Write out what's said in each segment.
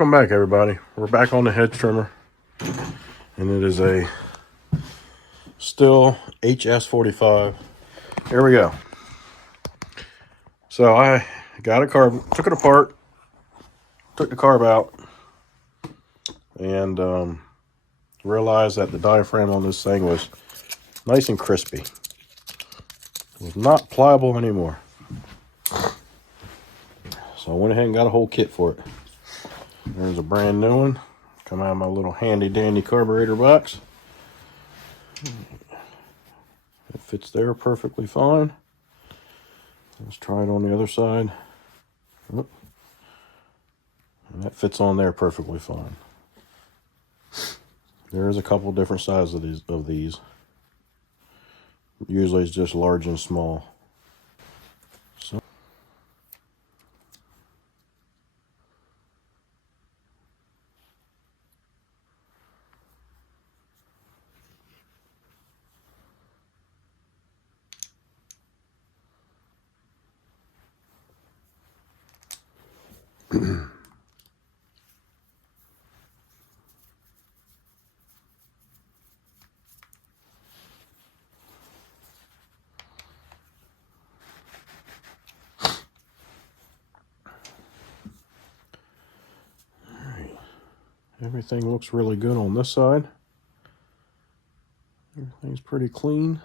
Welcome back, everybody. We're back on the hedge trimmer, and it is a stihl hs45. Here we go. So I got a carb, took it apart, took the carb out, and realized that the diaphragm on this thing was nice and crispy. It was not pliable anymore. So I went ahead and got a whole kit for it. There's a brand new one. Come out of my little handy dandy carburetor box. It fits there perfectly fine. Let's try it on the other side. And that fits on there perfectly fine. There's a couple different sizes of these. Usually it's just large and small. So everything looks really good on this side. Everything's pretty clean.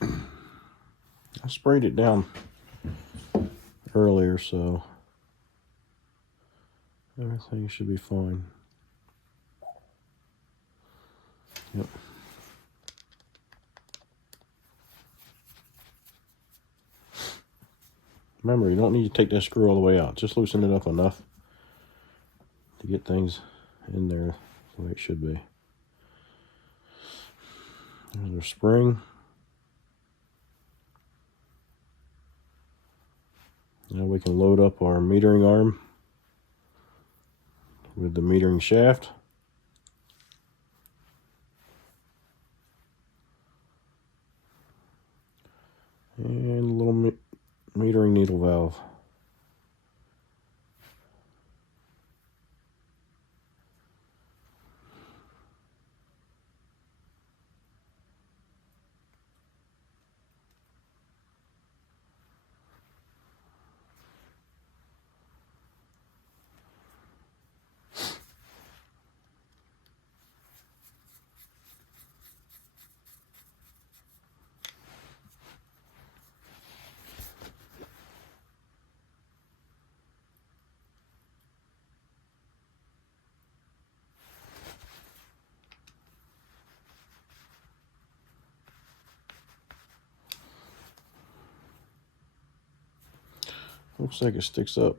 I sprayed it down earlier, so everything should be fine. Yep. Remember, you don't need to take that screw all the way out. Just loosen it up enough to get things in there the way it should be. There's our spring. Now we can load up our metering arm with the metering shaft. And a little metering needle valve. Looks like it sticks up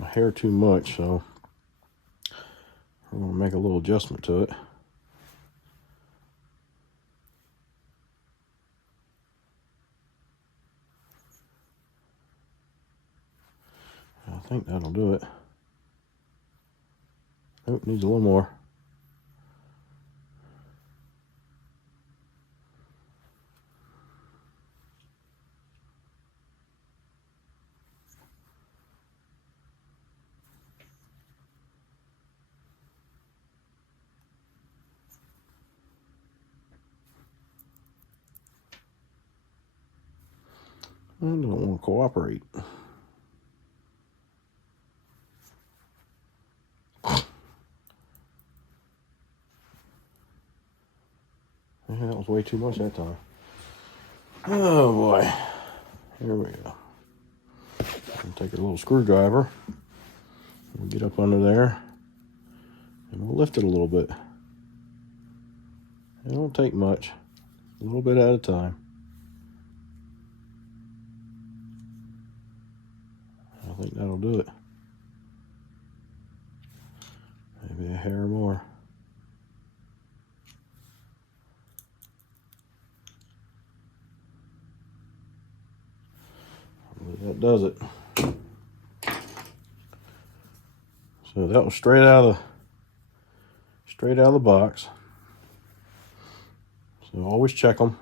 a hair too much, so we're going to make a little adjustment to it. I think that'll do it. Oh, it needs a little more. I don't want to cooperate. Yeah, that was way too much that time. Oh boy. Here we go. I'll take a little screwdriver. We'll get up under there and we'll lift it a little bit. It won't take much. A little bit at a time. I think that'll do it. Maybe a hair more. That does it. So that was straight out of the box. So always check them.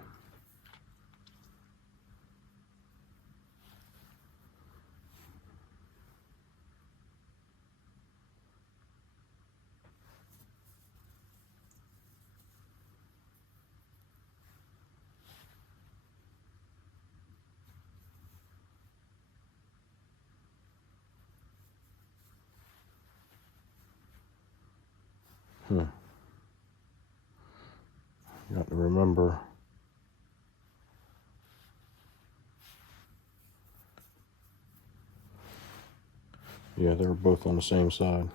Got to remember. Yeah, they were both on the same side.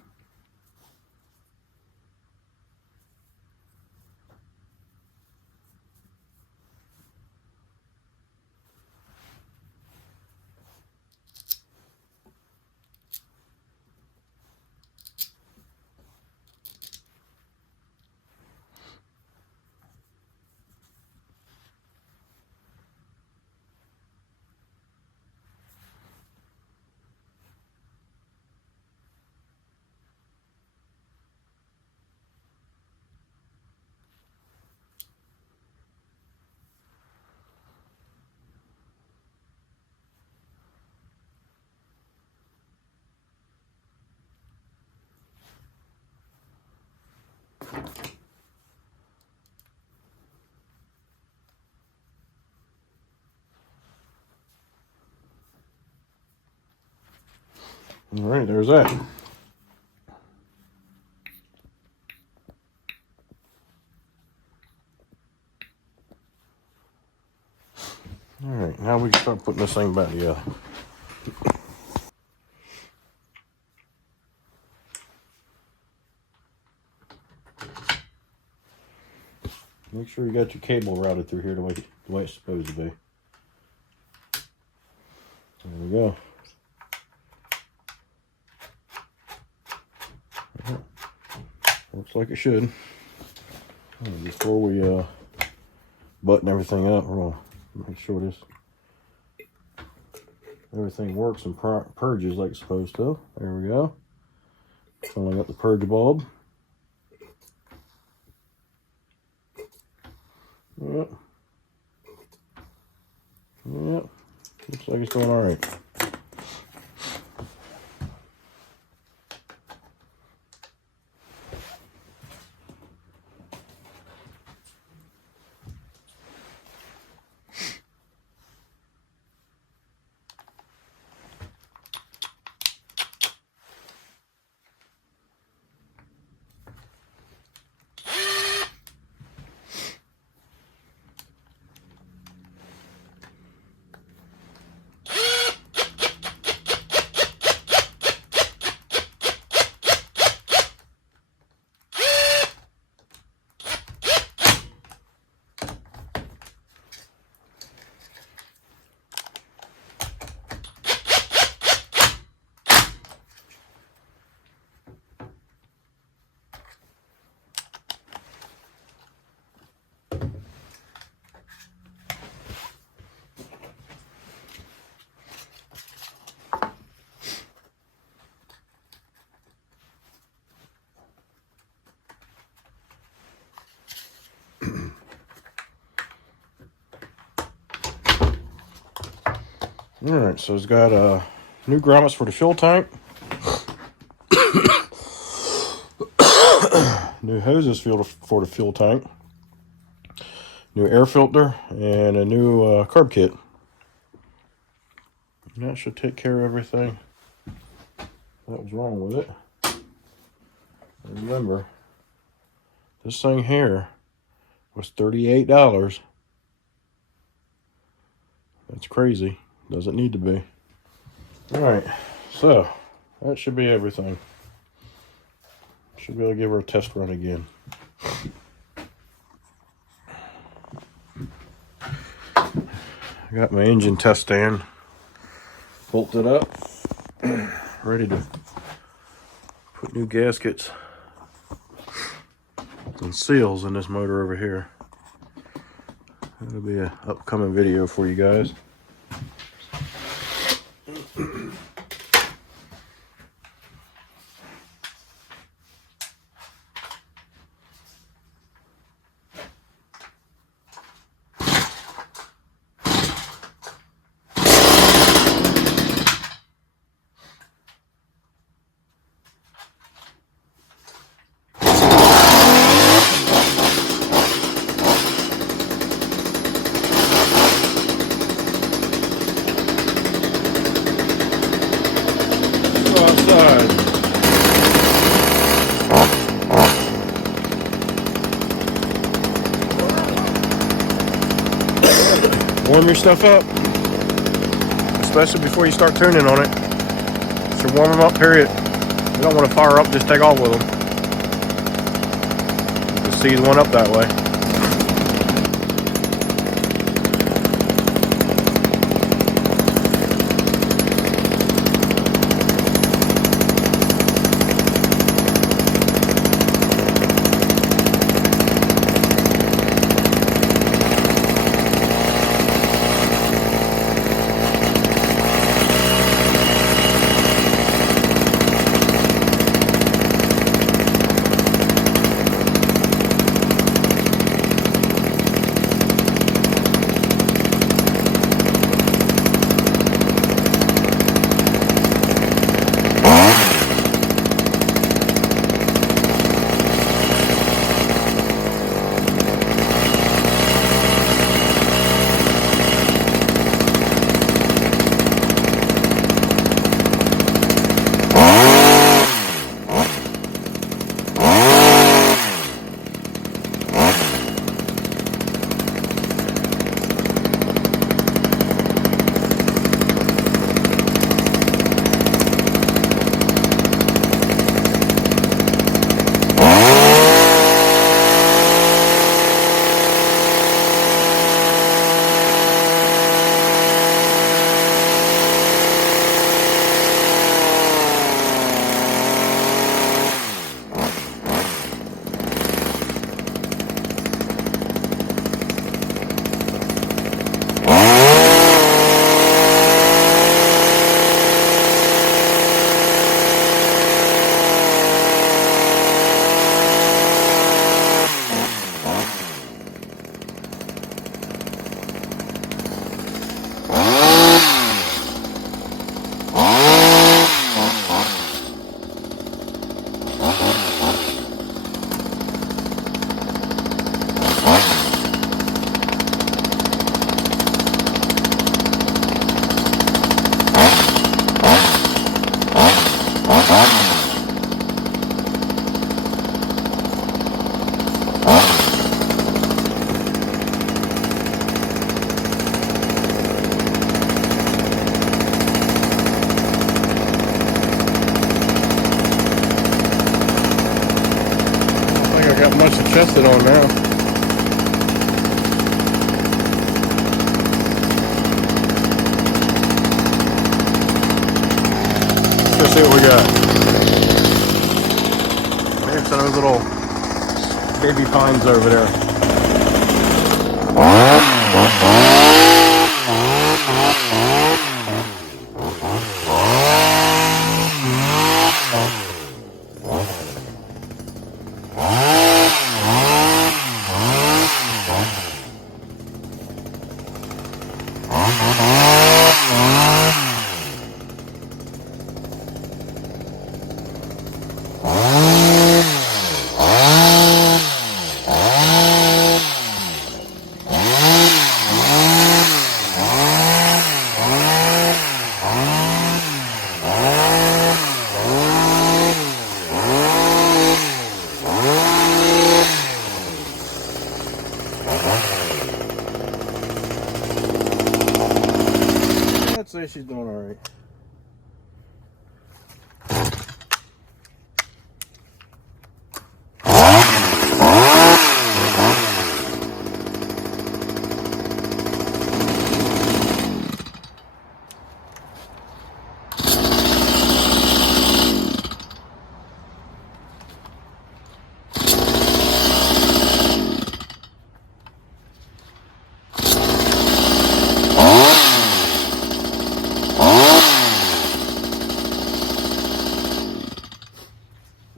All right, there's that. All right, now we can start putting this thing back together. Make sure you got your cable routed through here the way it's supposed to be. There we go. Looks like it should. Before we button everything up, we're gonna make sure everything works and purges like it's supposed to. There we go. Filling up the purge bulb. Yep. Yep. Looks like it's doing all right. All right, so it's got new grommets for the fuel tank, new hoses for the fuel tank, new air filter, and a new carb kit. And that should take care of everything that was wrong with it. And remember, this thing here was $38. That's crazy. Doesn't need to be. All right, so that should be everything. Should be able to give her a test run again. I got my engine test stand bolted up, ready to put new gaskets and seals in this motor over here. That'll be an upcoming video for you guys. warm your stuff up, especially before you start tuning on it. So warm them up, period. You don't want to fire up, just take off with them. You can seed one up that way. Much to chest it on now. Let's see what we got. Here's some of those little baby pines over there. I'd say she's doing all right.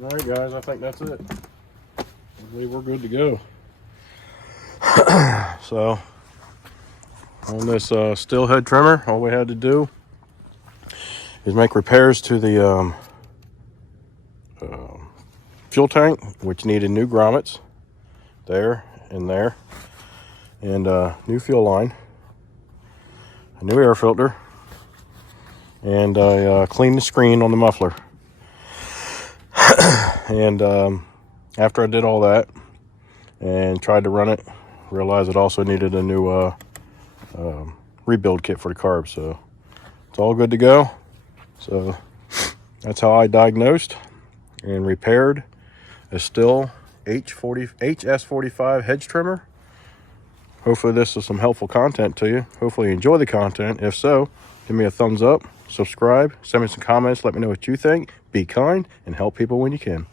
Alright guys, I think that's it. I believe we're good to go. So, on this stihl head trimmer, all we had to do is make repairs to the fuel tank, which needed new grommets there and there, and new fuel line, a new air filter, and I cleaned the screen on the muffler. And after I did all that and tried to run it, realized it also needed a new rebuild kit for the carb, so it's all good to go. So that's how I diagnosed and repaired a stihl hs45 hedge trimmer. Hopefully this is some helpful content to you. Hopefully you enjoy the content. If so, give me a thumbs up, subscribe, send me some comments, let me know what you think. Be kind and help people when you can.